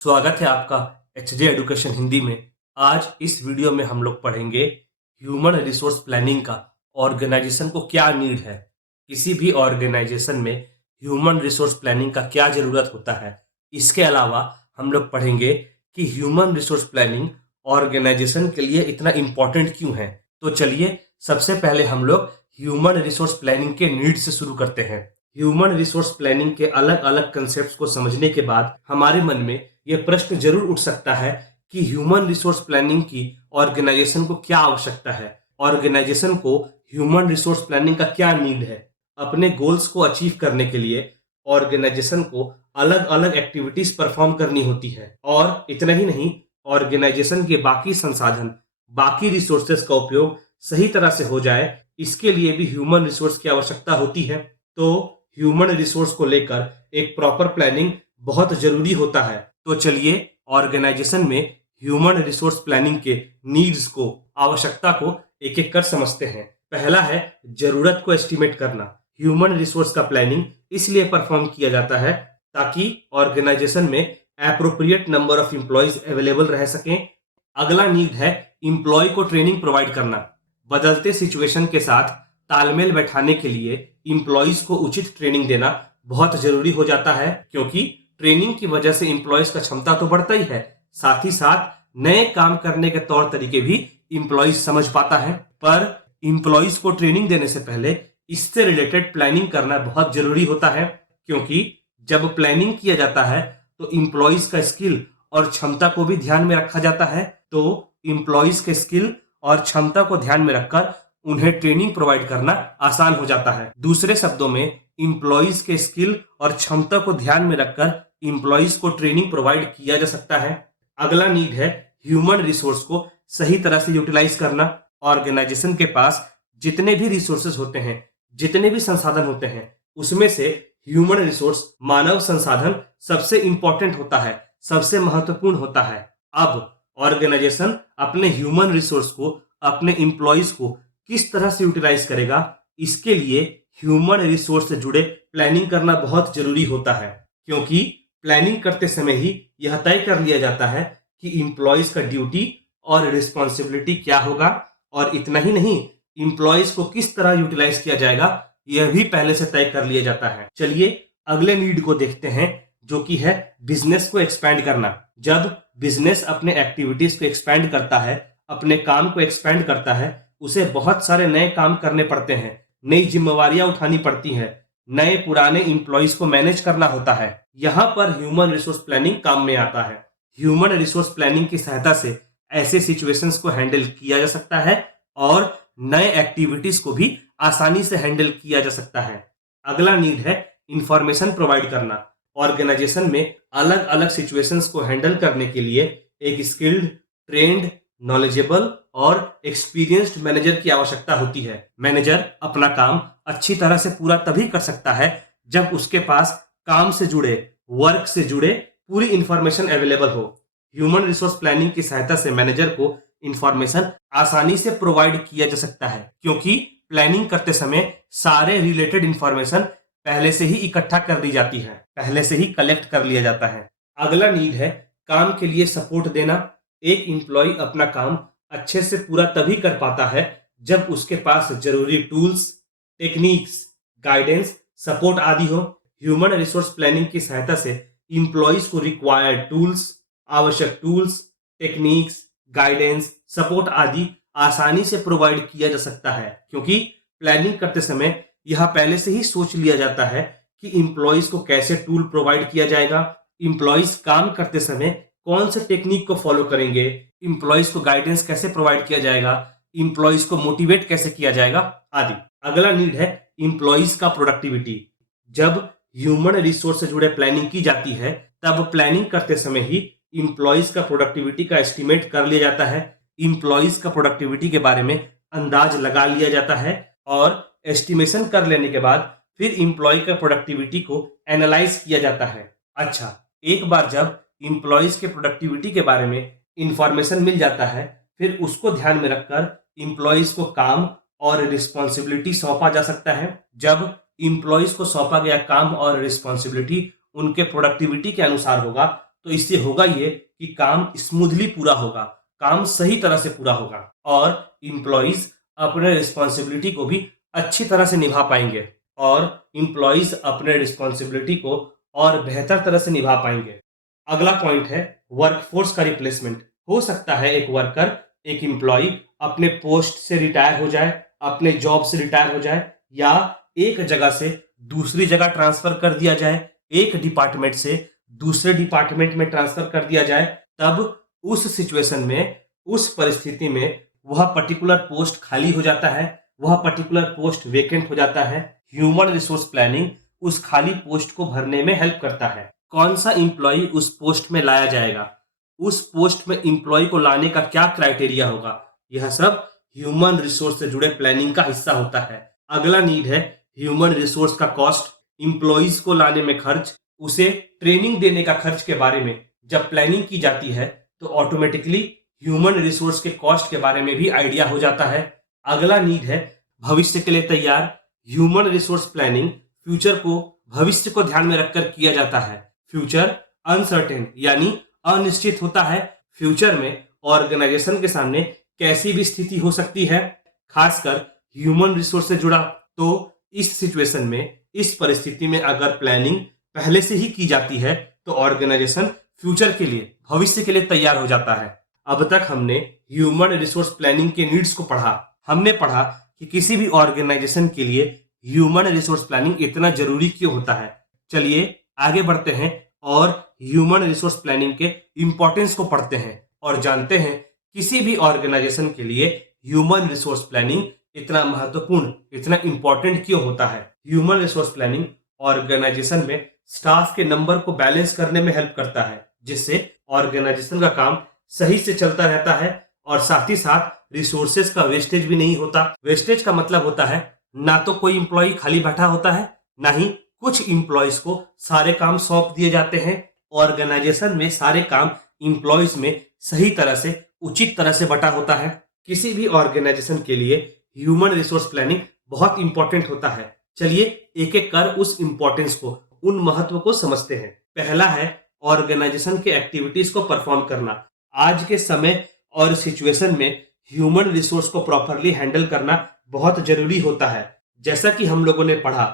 स्वागत है आपका एचजे एडुकेशन हिंदी में। आज इस वीडियो में हम लोग पढ़ेंगे ह्यूमन रिसोर्स प्लानिंग का ऑर्गेनाइजेशन को क्या नीड है। किसी भी ऑर्गेनाइजेशन में ह्यूमन रिसोर्स प्लानिंग का क्या ज़रूरत होता है। इसके अलावा हम लोग पढ़ेंगे कि ह्यूमन रिसोर्स प्लानिंग ऑर्गेनाइजेशन के लिए इतना इम्पोर्टेंट क्यों है। तो चलिए सबसे पहले हम लोग ह्यूमन रिसोर्स प्लानिंग के नीड से शुरू करते हैं। ह्यूमन रिसोर्स प्लानिंग के अलग अलग कंसेप्ट को समझने के बाद हमारे मन में यह प्रश्न जरूर उठ सकता है कि ह्यूमन रिसोर्स प्लानिंग की ऑर्गेनाइजेशन को क्या आवश्यकता है। ऑर्गेनाइजेशन को ह्यूमन रिसोर्स प्लानिंग का क्या नीड है। अपने गोल्स को अचीव करने के लिए ऑर्गेनाइजेशन को अलग अलग एक्टिविटीज परफॉर्म करनी होती है और इतना ही नहीं, ऑर्गेनाइजेशन के बाकी संसाधन, बाकी रिसोर्सेज का उपयोग सही तरह से हो जाए, इसके लिए भी ह्यूमन रिसोर्स की आवश्यकता होती है। तो ह्यूमन रिसोर्स को लेकर एक प्रॉपर प्लानिंग बहुत जरूरी होता है। तो चलिए ऑर्गेनाइजेशन में ह्यूमन रिसोर्स प्लानिंग के नीड्स को, आवश्यकता को एक एक कर समझते हैं। पहला है जरूरत को एस्टिमेट करना। ह्यूमन रिसोर्स का प्लानिंग इसलिए परफॉर्म किया जाता है ताकि ऑर्गेनाइजेशन में appropriate number of employees available रह सकें। अगला नीड है एम्प्लॉय को ट्रेनिंग प्रोवाइड करना। बदलते सिचुएशन के साथ तालमेल बैठाने के लिए एम्प्लॉयज को उचित ट्रेनिंग देना बहुत जरूरी हो जाता है, क्योंकि ट्रेनिंग की वजह से एम्प्लॉयज का क्षमता तो बढ़ता ही है, साथ ही साथ नए काम करने के तौर तरीके भी एम्प्लॉयज समझ पाता है। पर एम्प्लॉयज को ट्रेनिंग देने से पहले इससे रिलेटेड प्लानिंग करना बहुत जरूरी होता है, क्योंकि जब प्लानिंग किया जाता है तो एम्प्लॉयज का स्किल और क्षमता को भी ध्यान में रखा जाता है। तो एम्प्लॉयज के स्किल और क्षमता को ध्यान में रखकर उन्हें ट्रेनिंग प्रोवाइड करना आसान हो जाता है। दूसरे शब्दों में, एम्प्लॉयज के स्किल और क्षमता को ध्यान में रखकर एम्प्लॉयज को ट्रेनिंग प्रोवाइड किया जा सकता है। अगला नीड है ह्यूमन रिसोर्स को सही तरह से यूटिलाइज करना। ऑर्गेनाइजेशन के पास जितने भी रिसोर्सेज होते हैं, जितने भी संसाधन होते हैं, उसमें से ह्यूमन रिसोर्स, मानव संसाधन सबसे इंपॉर्टेंट होता है, सबसे महत्वपूर्ण होता है। अब ऑर्गेनाइजेशन अपने ह्यूमन रिसोर्स को, अपने एम्प्लॉयज को किस तरह से यूटिलाइज करेगा, इसके लिए ह्यूमन रिसोर्स से जुड़े प्लानिंग करना बहुत जरूरी होता है, क्योंकि प्लानिंग करते समय ही यह तय कर लिया जाता है कि एम्प्लॉयज का ड्यूटी और रिस्पॉन्सिबिलिटी क्या होगा, और इतना ही नहीं, एम्प्लॉयज को किस तरह यूटिलाइज किया जाएगा यह भी पहले से तय कर लिया जाता है। चलिए अगले नीड को देखते हैं, जो कि है बिजनेस को एक्सपैंड करना। जब बिजनेस अपने एक्टिविटीज को एक्सपैंड करता है, अपने काम को एक्सपैंड करता है, उसे बहुत सारे नए काम करने पड़ते हैं, नई जिम्मेवारियां उठानी पड़ती हैं, नए पुराने एम्प्लॉयज को मैनेज करना होता है। यहाँ पर ह्यूमन रिसोर्स प्लानिंग काम में आता है। ह्यूमन रिसोर्स प्लानिंग की सहायता से ऐसे सिचुएशंस को हैंडल किया जा सकता है और नए एक्टिविटीज को भी आसानी से हैंडल किया जा सकता है। अगला नीड है इंफॉर्मेशन प्रोवाइड करना। ऑर्गेनाइजेशन में अलग अलग सिचुएशंस को हैंडल करने के लिए एक स्किल्ड, ट्रेंड, नॉलेजेबल और एक्सपीरियंस्ड मैनेजर की आवश्यकता होती है। मैनेजर अपना काम अच्छी तरह से पूरा तभी कर सकता है जब उसके पास काम से जुड़े, वर्क से जुड़े पूरी इंफॉर्मेशन अवेलेबल हो। ह्यूमन रिसोर्स प्लानिंग की सहायता से मैनेजर को इंफॉर्मेशन आसानी से प्रोवाइड किया जा सकता है, क्योंकि प्लानिंग करते समय सारे रिलेटेड इंफॉर्मेशन पहले से ही इकट्ठा कर दी जाती है, पहले से ही कलेक्ट कर लिया जाता है। अगला नीड है काम के लिए सपोर्ट देना। एक एम्प्लॉय अपना काम अच्छे से पूरा तभी कर पाता है जब उसके पास जरूरी टूल्स, टेक्निक्स, गाइडेंस, सपोर्ट आदि हो। ह्यूमन रिसोर्स प्लानिंग की सहायता से एम्प्लॉयज को रिक्वायर्ड टूल्स, आवश्यक टूल्स, टेक्निक्स, गाइडेंस, सपोर्ट आदि आसानी से प्रोवाइड किया जा सकता है, क्योंकि प्लानिंग करते समय यह पहले से ही सोच लिया जाता है कि एम्प्लॉयज को कैसे टूल प्रोवाइड किया जाएगा, एम्प्लॉयज काम करते समय कौन से टेक्निक को फॉलो करेंगे, एम्प्लॉयज को गाइडेंस कैसे प्रोवाइड किया जाएगा, एम्प्लॉयज को मोटिवेट कैसे किया जाएगा आदि। अगला नीड है एम्प्लॉयज का प्रोडक्टिविटी। जब ह्यूमन रिसोर्स से जुड़े प्लानिंग की जाती है, तब प्लानिंग करते समय ही एम्प्लॉयज का प्रोडक्टिविटी का एस्टिमेट कर लिया जाता है। एम्प्लॉयज का प्रोडक्टिविटी के बारे में अंदाज लगा लिया जाता है और एस्टिमेशन कर लेने के बाद फिर एम्प्लॉय का प्रोडक्टिविटी को एनालाइज किया जाता है। अच्छा, एक बार जब एम्प्लॉयज के प्रोडक्टिविटी के बारे में इंफॉर्मेशन मिल जाता है, फिर उसको ध्यान में रखकर एम्प्लॉयज को काम और रिस्पॉन्सिबिलिटी सौंपा जा सकता है। जब एम्प्लॉयज को सौंपा गया काम और रिस्पॉन्सिबिलिटी उनके प्रोडक्टिविटी के अनुसार होगा, तो इससे होगा ये कि काम स्मूथली पूरा होगा, काम सही तरह से पूरा होगा और इम्प्लॉइज अपने रिस्पॉन्सिबिलिटी को भी अच्छी तरह से निभा पाएंगे और इम्प्लॉइज अपने रिस्पॉन्सिबिलिटी को और बेहतर तरह से निभा पाएंगे। अगला पॉइंट है वर्कफोर्स का रिप्लेसमेंट। हो सकता है एक वर्कर, एक एम्प्लॉय अपने पोस्ट से रिटायर हो जाए, अपने जॉब से रिटायर हो जाए या एक जगह से दूसरी जगह ट्रांसफर कर दिया जाए, एक डिपार्टमेंट से दूसरे डिपार्टमेंट में ट्रांसफर कर दिया जाए। तब उस सिचुएशन में, उस परिस्थिति में वह पर्टिकुलर पोस्ट खाली हो जाता है, वह पर्टिकुलर पोस्ट वेकेंट हो जाता है। ह्यूमन रिसोर्स प्लानिंग उस खाली पोस्ट को भरने में हेल्प करता है। कौन सा इंप्लॉय उस पोस्ट में लाया जाएगा, उस पोस्ट में इंप्लॉय को लाने का क्या क्राइटेरिया होगा, यह सब ह्यूमन रिसोर्स से जुड़े प्लानिंग का हिस्सा होता है। अगला नीड है ह्यूमन रिसोर्स का कॉस्ट। इंप्लॉइज को लाने में खर्च, उसे ट्रेनिंग देने का खर्च के बारे में जब प्लानिंग की जाती है तो ऑटोमेटिकली ह्यूमन रिसोर्स के कॉस्ट के बारे में भी आइडिया हो जाता है। अगला नीड है भविष्य के लिए तैयार। ह्यूमन रिसोर्स प्लानिंग फ्यूचर को, भविष्य को ध्यान में रखकर किया जाता है। फ्यूचर अनसर्टेन यानी अनिश्चित होता है। फ्यूचर में ऑर्गेनाइजेशन के सामने कैसी भी स्थिति हो सकती है, खासकर ह्यूमन रिसोर्स से जुड़ा। तो इस सिचुएशन में, इस परिस्थिति में अगर प्लानिंग पहले से ही की जाती है तो ऑर्गेनाइजेशन फ्यूचर के लिए, भविष्य के लिए तैयार हो जाता है। अब तक हमने ह्यूमन रिसोर्स प्लानिंग के नीड्स को पढ़ा। हमने पढ़ा कि किसी भी ऑर्गेनाइजेशन के लिए ह्यूमन रिसोर्स प्लानिंग इतना जरूरी क्यों होता है। चलिए आगे बढ़ते हैं और ह्यूमन रिसोर्स प्लानिंग के इंपॉर्टेंस को पढ़ते हैं और जानते हैं किसी भी ऑर्गेनाइजेशन के लिए ह्यूमन रिसोर्स प्लानिंग इतना महत्वपूर्ण, इतना इंपॉर्टेंट क्यों होता है। ह्यूमन रिसोर्स प्लानिंग ऑर्गेनाइजेशन में स्टाफ के नंबर को बैलेंस करने में हेल्प करता है, जिससे ऑर्गेनाइजेशन का काम सही से चलता रहता है और साथ ही साथ रिसोर्सेज का वेस्टेज भी नहीं होता। वेस्टेज का मतलब होता है ना तो कोई इंप्लॉय खाली बैठा होता है, ना ही कुछ इंप्लॉयज को सारे काम सौंप दिए जाते हैं। ऑर्गेनाइजेशन में सारे काम इंप्लॉयज में सही तरह से, उचित तरह से बटा होता है। किसी भी ऑर्गेनाइजेशन के लिए ह्यूमन रिसोर्स प्लानिंग बहुत इंपॉर्टेंट होता है। चलिए एक एक कर उस इंपॉर्टेंस को, उन महत्व को समझते हैं। पहला है ऑर्गेनाइजेशन के एक्टिविटीज को परफॉर्म करना। आज के समय और सिचुएशन में ह्यूमन रिसोर्स को प्रॉपरली हैंडल करना बहुत जरूरी होता है। जैसा कि हम लोगों ने पढ़ा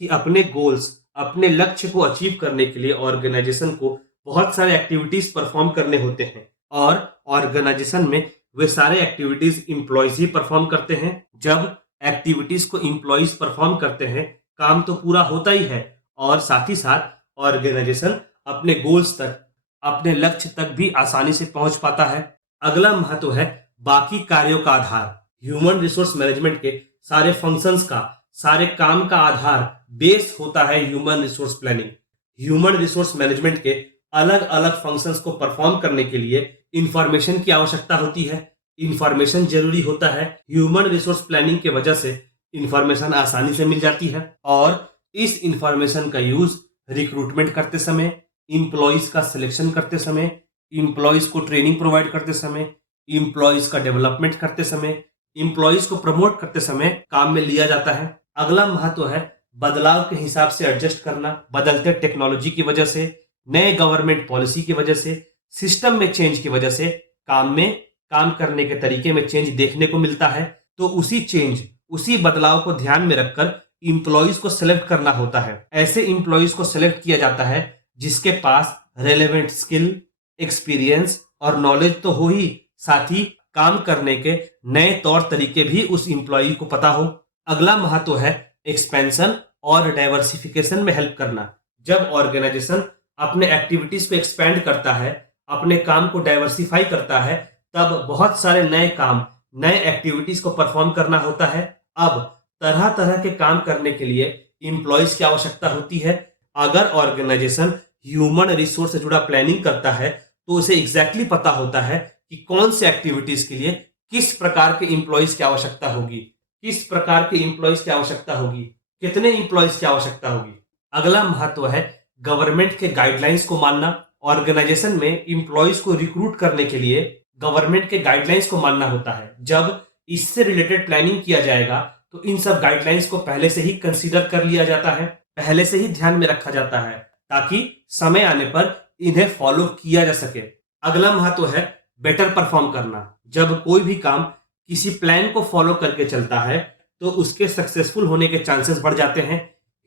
कि अपने गोल्स, अपने लक्ष्य को अचीव करने के लिए ऑर्गेनाइजेशन को बहुत सारे एक्टिविटीज परफॉर्म करने होते हैं और ऑर्गेनाइजेशन में वे सारे एक्टिविटीज इंप्लॉयज ही परफॉर्म करते हैं। जब एक्टिविटीज को इंप्लॉयज परफॉर्म करते हैं, काम तो पूरा होता ही है और साथ ही साथ ऑर्गेनाइजेशन अपने गोल्स तक, अपने लक्ष्य तक भी आसानी से पहुंच पाता है। अगला महत्व है बाकी कार्यों का आधार। ह्यूमन रिसोर्स मैनेजमेंट के सारे फंक्शंस का, सारे काम का आधार, बेस होता है human resource planning. Human resource management के अलग अलग फंक्शंस को परफॉर्म करने के लिए इंफॉर्मेशन की आवश्यकता होती है। इंफॉर्मेशन जरूरी होता है। ह्यूमन रिसोर्स प्लानिंग के वजह से इंफॉर्मेशन आसानी से मिल जाती है और इस इंफॉर्मेशन का यूज रिक्रूटमेंट करते समय, इंप्लॉइज का सिलेक्शन करते समय, इंप्लॉइज को ट्रेनिंग प्रोवाइड करते समय, इंप्लॉइज का डेवलपमेंट करते समय, इंप्लॉइज को प्रमोट करते समय काम में लिया जाता है। अगला महत्व है बदलाव के हिसाब से एडजस्ट करना। बदलते टेक्नोलॉजी की वजह से, नए गवर्नमेंट पॉलिसी की वजह से, सिस्टम में चेंज की वजह से काम करने के तरीके में चेंज देखने को मिलता है। तो उसी चेंज, उसी बदलाव को ध्यान में रखकर इंप्लॉइज को सिलेक्ट करना होता है। ऐसे इंप्लॉइज को सिलेक्ट किया जाता है जिसके पास रेलेवेंट स्किल, एक्सपीरियंस और नॉलेज तो हो ही, साथ ही काम करने के नए तौर तरीके भी उस इंप्लॉई को पता हो। अगला महत्व है एक्सपेंशन और डाइवर्सिफिकेशन में हेल्प करना। जब ऑर्गेनाइजेशन अपने एक्टिविटीज को एक्सपेंड करता है, अपने काम को डाइवर्सिफाई करता है, तब बहुत सारे नए काम, नए एक्टिविटीज को परफॉर्म करना होता है। अब तरह तरह के काम करने के लिए इंप्लॉइज की आवश्यकता होती है। अगर ऑर्गेनाइजेशन ह्यूमन रिसोर्स से जुड़ा प्लानिंग करता है तो उसे एग्जैक्टली पता होता है कि कौन से एक्टिविटीज के लिए किस प्रकार के इंप्लॉइज की आवश्यकता होगी, किस प्रकार के इंप्लॉइज की आवश्यकता होगी, कितने इंप्लॉइज की आवश्यकता होगी। अगला महत्व है गवर्नमेंट के गाइडलाइंस को मानना। ऑर्गेनाइजेशन में इंप्लॉइज को रिक्रूट करने के लिए गवर्नमेंट के गाइडलाइंस को मानना होता है। जब इससे रिलेटेड प्लानिंग किया जाएगा तो इन सब गाइडलाइंस को पहले से ही कंसीडर कर लिया जाता है, पहले से ही ध्यान में रखा जाता है, ताकि समय आने पर इन्हें फॉलो किया जा सके। अगला महत्व है बेटर परफॉर्म करना। जब कोई भी काम किसी प्लान को फॉलो करके चलता है तो उसके सक्सेसफुल होने के चांसेस बढ़ जाते हैं।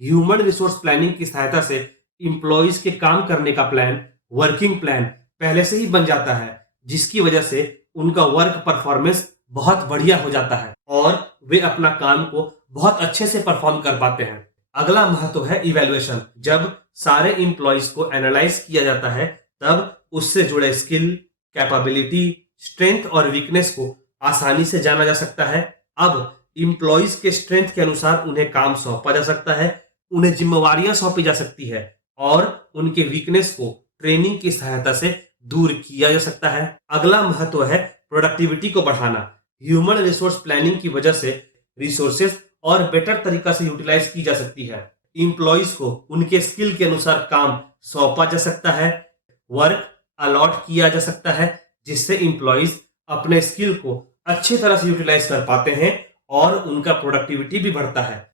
ह्यूमन रिसोर्स प्लानिंग की सहायता से इंप्लॉइज के काम करने का प्लान, वर्किंग प्लान पहले से ही बन जाता है, जिसकी वजह से उनका वर्क परफॉर्मेंस बहुत बढ़िया हो जाता है और वे अपना काम को बहुत अच्छे से परफॉर्म कर पाते हैं। अगला महत्व है इवैल्यूएशन। जब सारे इंप्लॉइज को एनालाइज किया जाता है तब उससे जुड़े स्किल, कैपेबिलिटी, स्ट्रेंथ और वीकनेस को आसानी से जाना जा सकता है। अब इंप्लॉइज के स्ट्रेंथ के अनुसार उन्हें काम सौंपा जा सकता है, उन्हें जिम्मेवारियां सौंपी जा सकती है और उनके वीकनेस को ट्रेनिंग की सहायता से दूर किया जा सकता है। अगला महत्व है प्रोडक्टिविटी को बढ़ाना। ह्यूमन रिसोर्स प्लानिंग की वजह से रिसोर्सेज और बेटर तरीका से यूटिलाइज की जा सकती है। इंप्लॉइज को उनके स्किल के अनुसार काम सौंपा जा सकता है, वर्क अलॉट किया जा सकता है, जिससे इंप्लॉइज अपने स्किल को अच्छी तरह से यूटिलाइज कर पाते हैं और उनका प्रोडक्टिविटी भी बढ़ता है।